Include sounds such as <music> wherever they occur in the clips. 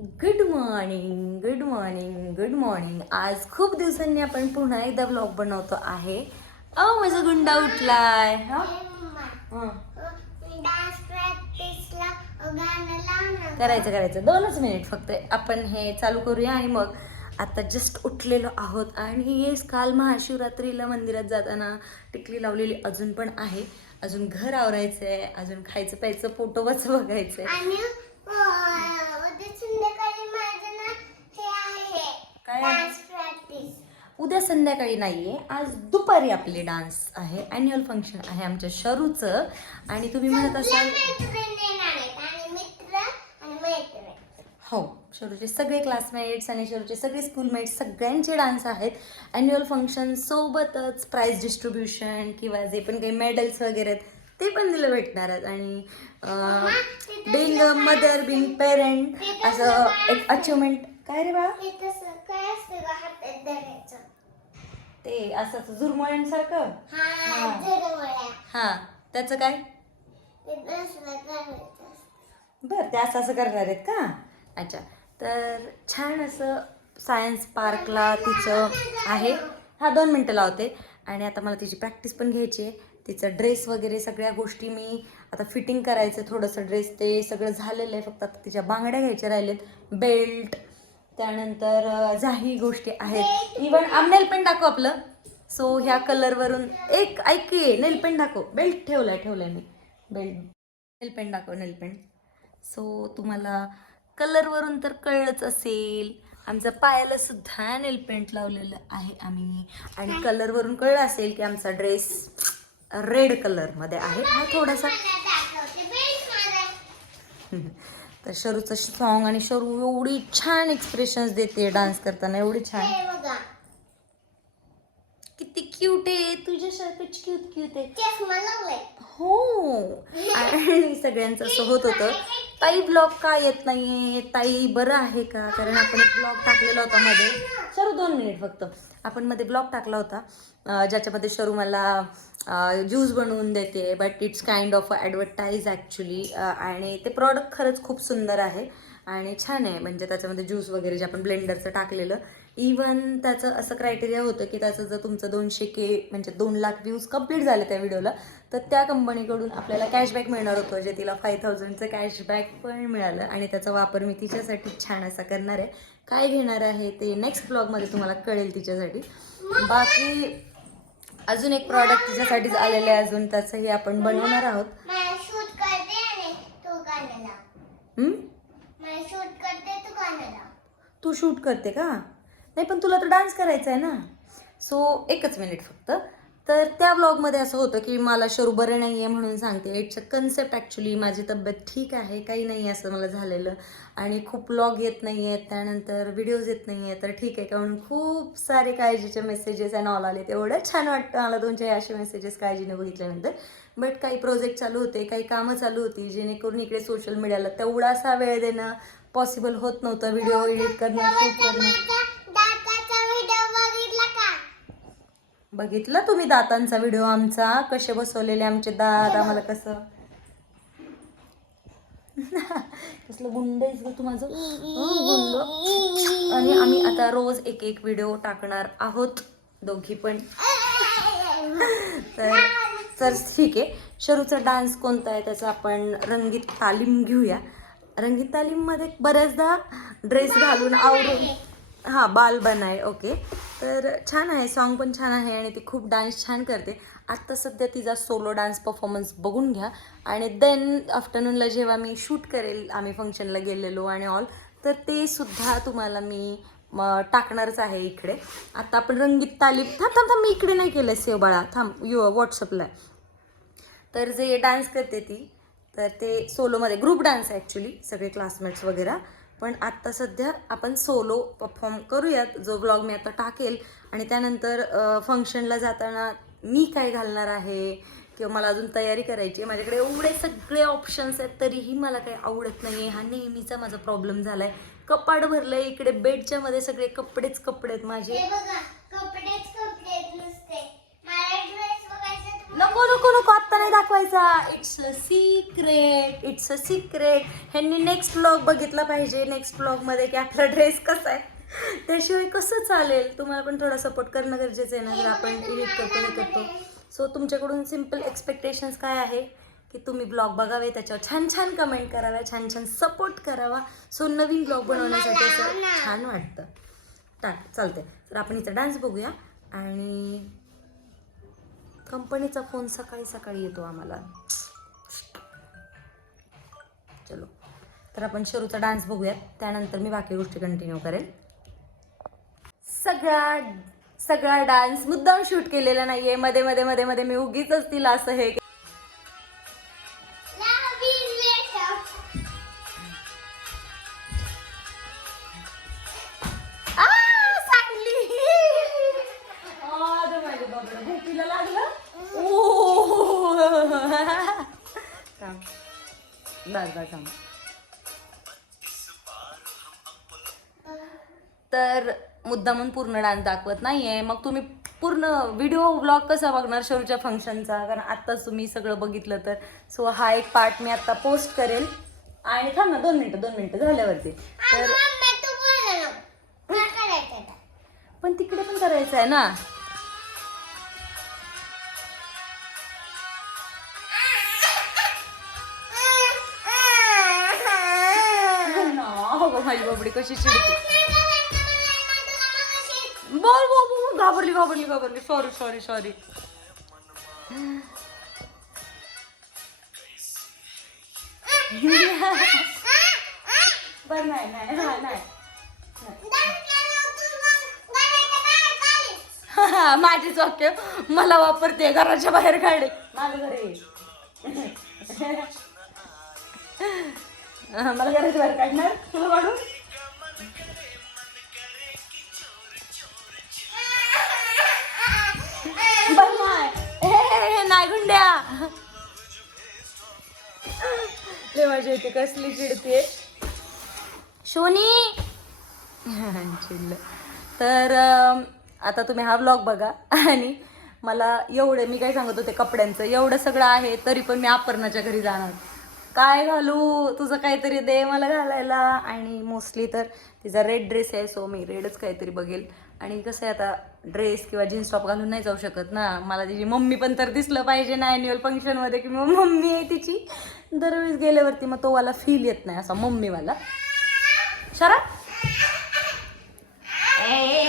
Good morning good morning good morning आज खूप दिवसांनी आपण पुन्हा एकदा ब्लॉग बनवतो आहे. अ माझा गुंडा उठलाय. करायचं करायचं. दोनच मिनिट फक्त. आपण हे चालू करूया आणि मग आता जस्ट उठलेलो आहोत. आणि येस काल महाशिवरात्रीला मंदिरात जाताना टिकली लावलेली अजून पण आहे. अजून घर आवरायचं आहे अजून खायचं प्यायचं फोटोवरच बघायचं आहे आणि अं, उद्या संध्याकाळी माझं ना हे आहे काय आहे? डान्स प्रॅक्टिस उद्या संध्याकाळी नाहीये. आज दुपारी आपली डान्स आहे. अॅन्युअल फंक्शन आहे आमच्या शरूचं. आणि तुम्ही म्हणत असाल हो शरूचे सगळे क्लासमेट्स आणि शरूचे सगळे स्कूलमेट्स सगळ्यांचे डान्स आहेत. अॅन्युअल फंक्शन सोबतच प्राईज डिस्ट्रीब्युशन किंवा जे पण काही मेडल्स वगैरे आहेत ते पण दिलं भेटणार आहेत. आणि बिंग मदर बिंग पेरेंट असं एक अचिव्हमेंट काय रे बाळा हे तसं काय असतं का हातात धरायचं ते असं झुरमळ्यांसारखं? हा हा. हां. त्याचं काय. बरं ते असं असं करणार आहेत का? अच्छा. तर छान असं सायन्स पार्कला तिचं आहे. हा दोन मिनटं लावते. आणि आता मला तिची प्रॅक्टिस पण घ्यायची आहे. तिचं ड्रेस वगैरे सगळ्या गोष्टी मी आता फिटिंग करायचं थोडंसं ड्रेस ते सगळं झालेलं आहे. फक्त आता तिच्या बांगड्या घ्यायच्या राहिलेत बेल्ट त्यानंतर जाही गोष्टी आहेत. इवन नेल पेंट दाखव आपलं. सो ह्या कलरवरून एक ऐक नेल पेंट दाखव. बेल्ट ठेवलाय ठेवलाय मी. बेल्ट नेल पेंट दाखव नेल पेंट सो तुम्हाला कलरवरून तर कळलंच असेल. आमच्या पायाला सुद्धा नेल पेंट लावलेलं आहे आम्ही. आणि कलरवरून कळलं असेल की आमचा ड्रेस रेड कलरमध्ये आहे. हा थोडासा <laughs> तर शरूचं सॉन्ग आणि शरू एवढी छान एक्सप्रेशन्स देते डान्स करताना एवढी छान. किती क्यूट आहे तुझ्यासारखंच क्यूट क्यूट आहे. हो. आणि सगळ्यांचं असं होत होतं. ताई ब्लॉग का येत नाहीये? ताई बरं आहे का? कारण आपण एक ब्लॉग टाकलेला होता मध्ये. करू दोन मिनिट फक्त. आपण मध्ये ब्लॉग टाकला होता. ज्याच्यामध्ये शरू मला ज्यूस बनवून देते but it's kind of advertise actually आणि ते प्रॉडक्ट खरंच खूप सुंदर आहे. आणि छान आहे. म्हणजे त्याच्यामध्ये ज्यूस वगैरे जे आपण ब्लेंडरचं टाकलेलं इवन त्याचं असं क्रायटेरिया होतं की त्याचं जर तुमचं दोनशे के म्हणजे दोन लाख व्ह्यूज कंप्लीट झाले त्या व्हिडिओला तर त्या कंपनीकडून आपल्याला कॅशबॅक मिळणार होतं जे तिला फाय थाउजंडचं कॅशबॅक पण मिळालं. आणि त्याचा वापर मी तिच्यासाठी छान असा करणार आहे. काय घेणार आहे ते नेक्स्ट ब्लॉगमध्ये तुम्हाला कळेल तिच्यासाठी. बाकी अजून एक प्रॉडक्ट तिच्यासाठीच आलेलं आहे. अजून त्याचंही आपण बनवणार आहोत मला शूट करते आणि तू गाणं लाव हं? मला शूट करते तू गाणं लाव तू शूट करते का? नाही पण तुला तर डान्स करायचा आहे ना. सो एकच मिनिट फक्त. तर त्या ब्लॉगमध्ये असं होतं की मला शरू बरं नाही आहे म्हणून सांगते. इट्स अ कन्सेप्ट ॲक्च्युली माझी तब्येत ठीक आहे काही नाही असं मला झालेलं. आणि खूप ब्लॉग येत नाही आहेत त्यानंतर व्हिडिओज येत नाही आहेत तर ठीक आहे कारण खूप सारे काळजीचे मेसेजेस अँड ऑल आले. तेवढं छान वाटतं मला तुमचे असे मेसेजेस काळजीने बघितल्यानंतर. बट काही प्रोजेक्ट चालू होते काही कामं चालू होती जेणेकरून इकडे सोशल मीडियाला तेवढासा वेळ देणं पॉसिबल होत नव्हतं व्हिडिओ एडिट करणं शूट करणं. बघितला तुम्ही दातांचा व्हिडिओ आमचा? कसे बसवलेले आमचे दात? आम्हाला कसं? <laughs> कसलं गुंड तू माझं गुंड. आणि आम्ही आता रोज एक एक व्हिडिओ टाकणार आहोत दोघी पण. तर तर ठीक आहे. शरूचा डान्स कोणता आहे त्याचा आपण रंगीत तालीम घेऊया. रंगीत तालीममध्ये बऱ्याचदा ड्रेस घालून आवरून हां बाल बनाय ओके तर छान आहे सॉन्ग पण छान आहे आणि ती खूप डान्स छान करते. आत्ता सध्या तिचा सोलो डान्स परफॉर्मन्स बघून घ्या. आणि देन आफ्टरनूनला जेव्हा मी शूट करेल आम्ही फंक्शनला गेलेलो आणि ऑल तर ते सुद्धा तुम्हाला मी म, टाकणारच आहे इकडे. आता आपण रंगीत तालीम थांब थांब थांब मी इकडे नाही केलं सेव बाळा. थांब यू व्हॉट्सअपला तर जे डान्स करते ती तर ते सोलोमध्ये ग्रुप डान्स आहे ॲक्च्युली सगळे क्लासमेट्स वगैरे. पण आत्ता सध्या आपण सोलो परफॉर्म करूयात जो ब्लॉग मी आता टाकेल. आणि त्यानंतर फंक्शनला जाताना मी काय घालणार आहे किंवा मला अजून तयारी करायची आहे? माझ्याकडे एवढे सगळे ऑप्शन्स आहेत तरीही मला काही आवडत नाही आहे हा नेहमीचा माझा प्रॉब्लेम झाला आहे कपाट भरलं आहे इकडे बेडच्यामध्ये सगळे कपडेच कपडे आहेत माझे हे बघा कपडेच कपडे आहेत नुसते मला ड्रेस बघायचे तर नको नको नको आत्ता नाही दाखवायचा. It's a secret it's a secret ह्यांनी नेक्स्ट ब्लॉग बघितला पाहिजे. नेक्स्ट ब्लॉगमध्ये की आपला ड्रेस कसा आहे. त्याशिवाय कसं चालेल? तुम्हाला पण थोडा सपोर्ट करणं गरजेचं आहे ना जर आपण एडिट करतो हे करतो. सो तुमच्याकडून सिंपल एक्सपेक्टेशन्स काय आहे? की तुम्ही ब्लॉग बघावे त्याच्यावर छान छान कमेंट कराव्या छान छान सपोर्ट करावा. सो नवीन ब्लॉग बनवण्यासाठी असं छान वाटतं. टाक चालतंय. तर आपण इथं डान्स बघूया. आणि कंपनीचा फोन सकाळी सकाळी येतो आम्हाला. चलो. तर आपण शरूचा डान्स बघूयात. त्यानंतर मी बाकी गोष्टी कंटिन्यू करेन. सगळा सगळा डान्स मुद्दाम शूट केलेला नाहीये. मध्ये मध्ये मध्ये मध्ये मी उगीच तिला असं हे बस बस थांब. तर मुद्दा म्हणून पूर्ण डान्स दाखवत नाहीये. मग तुम्ही पूर्ण व्हिडिओ ब्लॉग कसा बघणार शरूच्या फंक्शनचा कारण आत्ताच तुम्ही सगळं बघितलं तर. सो हा एक पार्ट मी आता पोस्ट करेल. आणि थांब ना दोन मिनटं दोन मिनटं झाल्यावरती. तर? पण तिकडे पण करायचं आहे ना. अगं कशी चिडते? बोल बोल बोल घाबरली घाबरली घाबरली. सॉरी सॉरी सॉरी बर नाही नाही नाही माझीच वाक्य. मला वापरते घराच्या बाहेर काढे. माझं घर <laughs> मला घराच्या बाहेर काढणार? तुला काढून हे, गुंड्या लय माझ्या इथे कसली चिडते शोनी. चिडलं. तर आता तुम्ही हा व्लॉग बघा. आणि मला एवढे मी काय सांगत होते कपड्यांचं एवढं सगळं आहे तरी पण मी अपर्णाच्या घरी जाणार. काय घालू? तुझं काहीतरी दे मला घालायला. आणि मोस्टली तर तिचा रेड ड्रेस आहे सो मी रेडच काहीतरी बघेल. आणि कसं आहे आता ड्रेस किंवा जीन्स टॉप घालून नाही जाऊ शकत ना. मला तिची मम्मी पण तर दिसलं पाहिजे ना ॲन्युअल फंक्शनमध्ये की मग मम्मी आहे तिची. दरवेळेस गेल्यावरती मग तो वाला फील येत नाही असा मम्मीवाला शरा? ए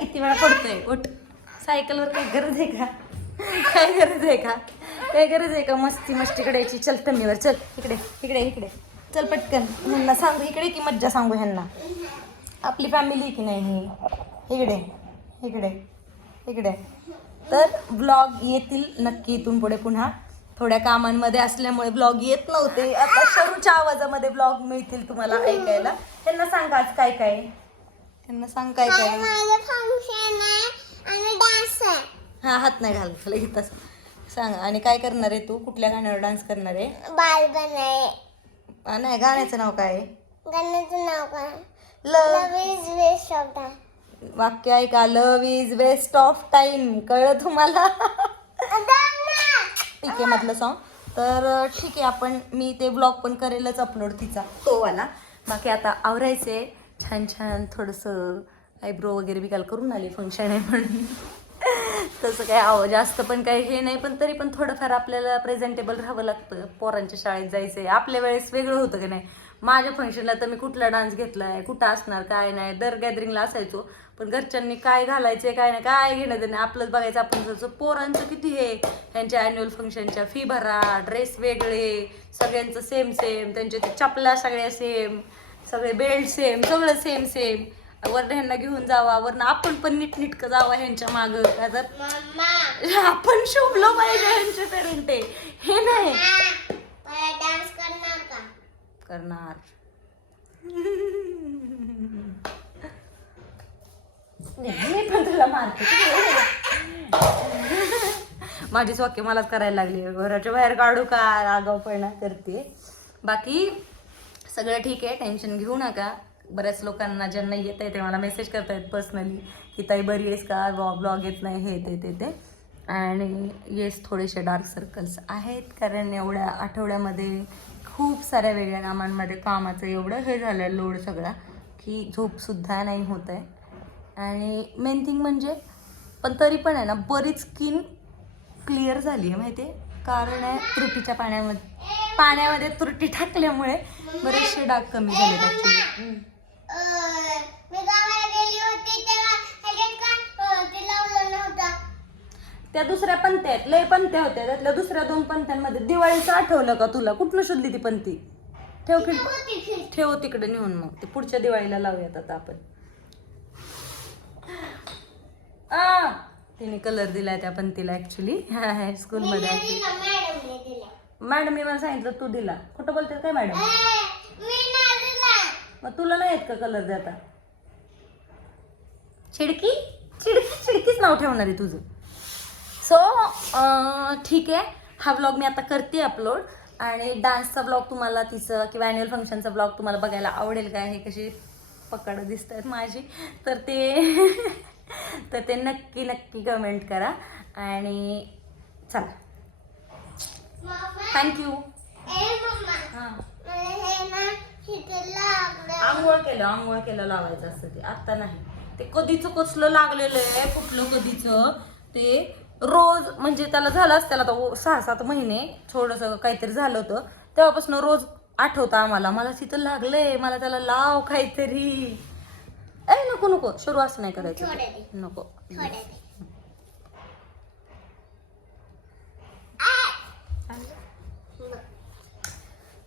किती वेळा पडतोय? उठ. सायकलवर काय गरज आहे का? काय गरज आहे का? काय गरज आहे का मस्ती मस्तीकडे यायची? चल टम्मीवर चल. इकडे इकडे इकडे. चल पटकन. ह्यांना सांगू इकडे की मज्जा सांगू ह्यांना? आपली फॅमिली की नाही ही? इकडे इकडे इकडे. तर ब्लॉग येतील नक्की इथून पुढे पुन्हा. थोड्या कामांमध्ये असल्यामुळे ब्लॉग येत नव्हते. आता शरूच्या आवाजामध्ये ब्लॉग मिळतील तुम्हाला ऐकायला. त्यांना सांगा आज काय काय. त्यांना सांग काय काय. काय माझं फंक्शन आहे आणि डान्स आहे. हा हात नाही घाल लगेच सांग. आणि काय करणार आहे तू? कुठल्या गाण्यावर डान्स करणार आहे? बाल बनाय आ, नाही गाण्याचं नाव काय आहे? गाण्याचं नाव काय? Love love is waste of time वाक्य ऐका. Love is waste of time कळलं तुम्हाला? ठीक आहे मधलं सॉन्ग तर अं, ठीक आहे आपण मी ते ब्लॉग पण करेलच अपलोड तिचा. तो वाला. बाकी आता आवरायचे छान छान थोडंसं आयब्रो वगैरे बी काल करून आली फंक्शन आहे म्हणून. तसं काय आव जास्त पण काही हे नाही पण तरी पण थोडंफार आपल्याला प्रेझेंटेबल राहावं लागतं. पोरांच्या शाळेत जायचं आहे आपल्या वेळेस वेगळं होतं की नाही? माझ्या फंक्शनला तर मी कुठला डान्स घेतलाय कुठं असणार काय नाही. दर गॅदरिंगला असायचो. पण घरच्यांनी काय घालायचे काय नाही काय घेणं देणं आपलंच बघायचं. आपण जायचं पोरांचं किती हे त्यांच्या अॅन्युअल फंक्शनच्या फी भरा ड्रेस वेगळे सगळ्यांचं सेम सेम त्यांच्या ते चपला सगळ्या सेम सगळे बेल्ट सेम सगळं सेम सेम वरनं ह्यांना घेऊन जावा वरनं आपण पण नीटनीटकं जावा ह्यांच्या मागं का तर? आपण शोभलो पाहिजे ह्यांचे पेरेंट हे नाही. करणार मी पण तुला मारते. माझीच वाक्य मलाच करायला लागली. घराच्या बाहेर काढू का? आगाऊपणा करते. बाकी सगळं ठीक आहे. टेन्शन घेऊ नका. बऱ्याच लोकांना ज्यांना येत आहे ते मला मेसेज करतायत पर्सनली की ताई बरी आहेस का? ब्लॉग येत नाही. हे ते ते ते. आणि येस थोडेसे डार्क सर्कल्स आहेत कारण एवढ्या आठवड्यामध्ये खूप साऱ्या वेगळ्या कामांमध्ये कामाचं एवढं हे झालं लोड सगळा की झोपसुद्धा नाही होत आहे. आणि मेन थिंग म्हणजे पण तरी पण आहे ना बरीच स्किन क्लिअर झाली आहे माहिती आहे कारण आहे त्रुटीच्या पाण्यामध्ये पाण्यामध्ये त्रुटी टाकल्यामुळे बरेचसे डाग कमी झाले ॲक्च्युली अं, मी गावाला गेली होती तेव्हा ह्याच्यात का अं, ते लावलं नव्हतं त्या दुसऱ्या पंथ्यात आहेत लय पंथ्या होत्या. त्यातल्या दुसऱ्या दोन पंथ्यांमध्ये दिवाळीचं आठवलं का तुला? कुठलं शोधली ती पंथी? ठेव की ठेव तिकडे नेऊन मग. ते पुढच्या दिवाळीला लावूयात आता आपण. आ तिने कलर दिलाय त्या पंथीला ऍक्च्युली स्कूलमध्ये मी दिला, मॅडम मी मला सांगितलं तू दिला. खोटं बोलते काय मॅडम मग तुला नाही येत का कलर देता? चिडकी चिडकी चिडकीच नाव ठेवणार आहे तुझं. सो ठीक आहे. हा ब्लॉग मी आता करते अपलोड आणि डान्सचा ब्लॉग तुम्हाला तिचं किंवा ॲन्युअल फंक्शनचा ब्लॉग तुम्हाला बघायला आवडेल का? हे कशी पकड दिसत आहेत माझी. तर ते <laughs> तर ते नक्की नक्की कमेंट करा. आणि चला. थँक्यू. आंघोळ केलं आंघोळ केलं लावायचं असतं ते. आता नाही. ते कधीच कसलं लागलेलं आहे? कुठलं कधीच? ते रोज म्हणजे त्याला झालं असतं त्याला आता सहा सात महिने थोडंसं काहीतरी झालं होतं. तेव्हापासून रोज आठवतं आम्हाला मला तिथं लागलंय मला त्याला लाव काहीतरी. ए नको नको सुरू असं नाही करायचं. नको.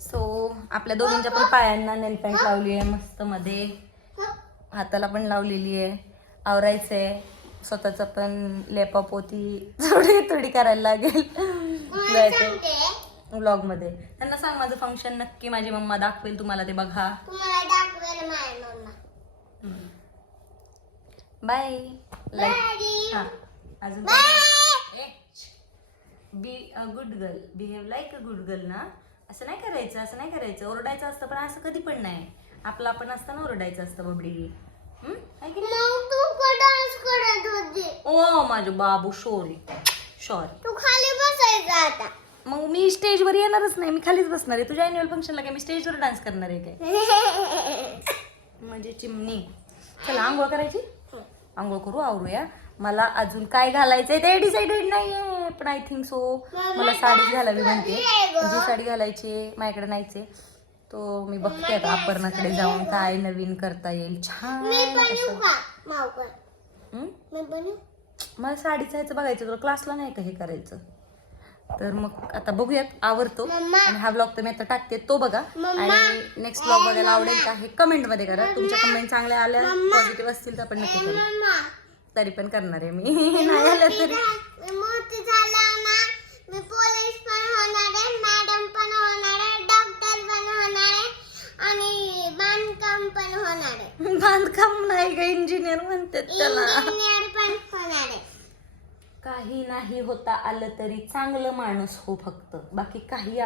सो आपल्या दोघींच्या पण पायांना नेल पॅन्ट लावली आहे मस्त मध्ये. हाताला पण लावलेली आहे आवरायचंय. स्वतःच पण लेपा पोती थोडी थोडी करायला लागेल. व्लॉगमध्ये त्यांना सांग माझं फंक्शन नक्की माझी मम्मा दाखवेल तुम्हाला ते बघा. Bye like. हा. अजून. Be a good girl behave like a good girl ना. असं नाही करायचं असं नाही करायचं. ओरडायचं असतं पण असं कधी पण नाही. आपलं आपण असताना ओरडायचं असतं बबडी होती. ओ माझं बाबू सॉरी सॉरी तू खाली बसायचं आता. मग मी स्टेजवर येणारच नाही मी खालीच बसणार आहे. तुझ्या अॅन्युअल फंक्शनला काय मी स्टेजवर डान्स करणार आहे काय? <laughs> म्हणजे चिमणी. चला आंघोळ करायची? आंघोळ करू आवरूया. मला अजून काय घालायचंय ते डिसाइडेड नाहीये पण आय थिंक सो मला साडीच घालावी म्हणते. जी साडी घालायची माझ्याकडे नाहीच. तो मी बघते आता अपर्णाकडे जाऊन काय नवीन करता येईल. छान असं. मला साडीचं ह्याचं बघायचं तुला क्लासला नाही का हे करायचं? तर मग आता बघूयात. आवडतो. आणि हा ब्लॉग तर मी आता टाकते. तो बघा. आणि नेक्स्ट ब्लॉग बघायला आवडेल का हे कमेंटमध्ये करा. तुमच्या कमेंट चांगल्या आल्या. पॉझिटिव्ह असतील तर आपण नक्की करू. तरी पण करणार आहे मी. <laughs> नाही आलं तरी. पण होणार आहे. <laughs> बांधकाम नाही का इंजिनियर म्हणतात त्याला. इंजिनियर पण होणार आहे. काही नाही होता आलं तरी चांगलं माणूस हो फक्त. बाकी काही